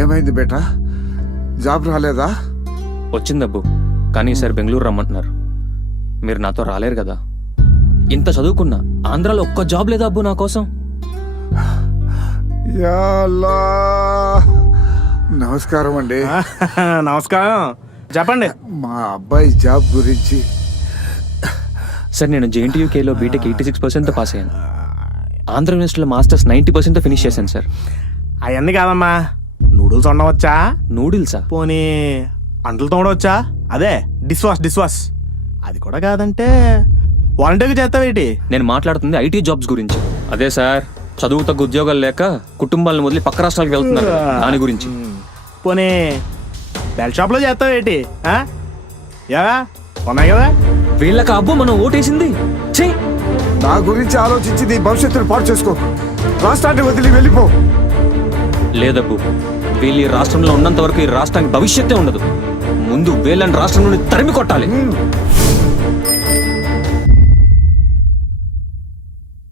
ఏమైంది బేటా? జాబ్ రాలేదా? వచ్చిందబ్బు, కానీ ఈసారి బెంగళూరు రమ్మంటున్నారు. మీరు నాతో రాలేరు కదా. ఇంత చదువుకున్నా ఆంధ్రాలో ఒక్క జాబ్ లేదా అబ్బు నా కోసం. యా అల్లా. నమస్కారం అండి. నమస్కారం, చెప్పండి. మా అబ్బాయి జాబ్ గురించి. సార్, నేను JNTUKలో బీటెక్ 86% పాస్ అయ్యాను. ఆంధ్ర యూనివర్సిటీలో మాస్టర్స్ 90% ఫినిష్ చేశాను సార్. అవన్నీ కాదమ్మా, నూడిల్స్ వండవచ్చా? నూడిల్సా? పోనీ అంటలు తోడవచ్చా? అదే డిష్ వాష్. అది కూడా కాదంటే వాలంటీర్గా చేస్తావేటి? నేను మాట్లాడుతుంది IT జాబ్స్ గురించి. అదే సార్, చదువు తగ్గ ఉద్యోగాలు లేక కుటుంబాలను వదిలి పక్క రాష్ట్రాలకు వెళ్తున్నారు కదా, దాని గురించి. పోనీ బెల్ట్ షాప్లో చేస్తావేటి? ఏవా ఉన్నాయి కదా. వీళ్ళకి అబ్బు మనం ఓటేసింది. ఛీ! నా గురించి ఆలోచించి నీ భవిష్యత్తును పాడు చేసుకో. రాష్ట్రాన్ని వదిలి వెళ్ళిపో. లేదబ్బు, వీళ్ళు ఈ రాష్ట్రంలో ఉన్నంత వరకు ఈ రాష్ట్రానికి భవిష్యత్తే ఉండదు. ముందు వీళ్ళని రాష్ట్రం నుండి తరిమి కొట్టాలి.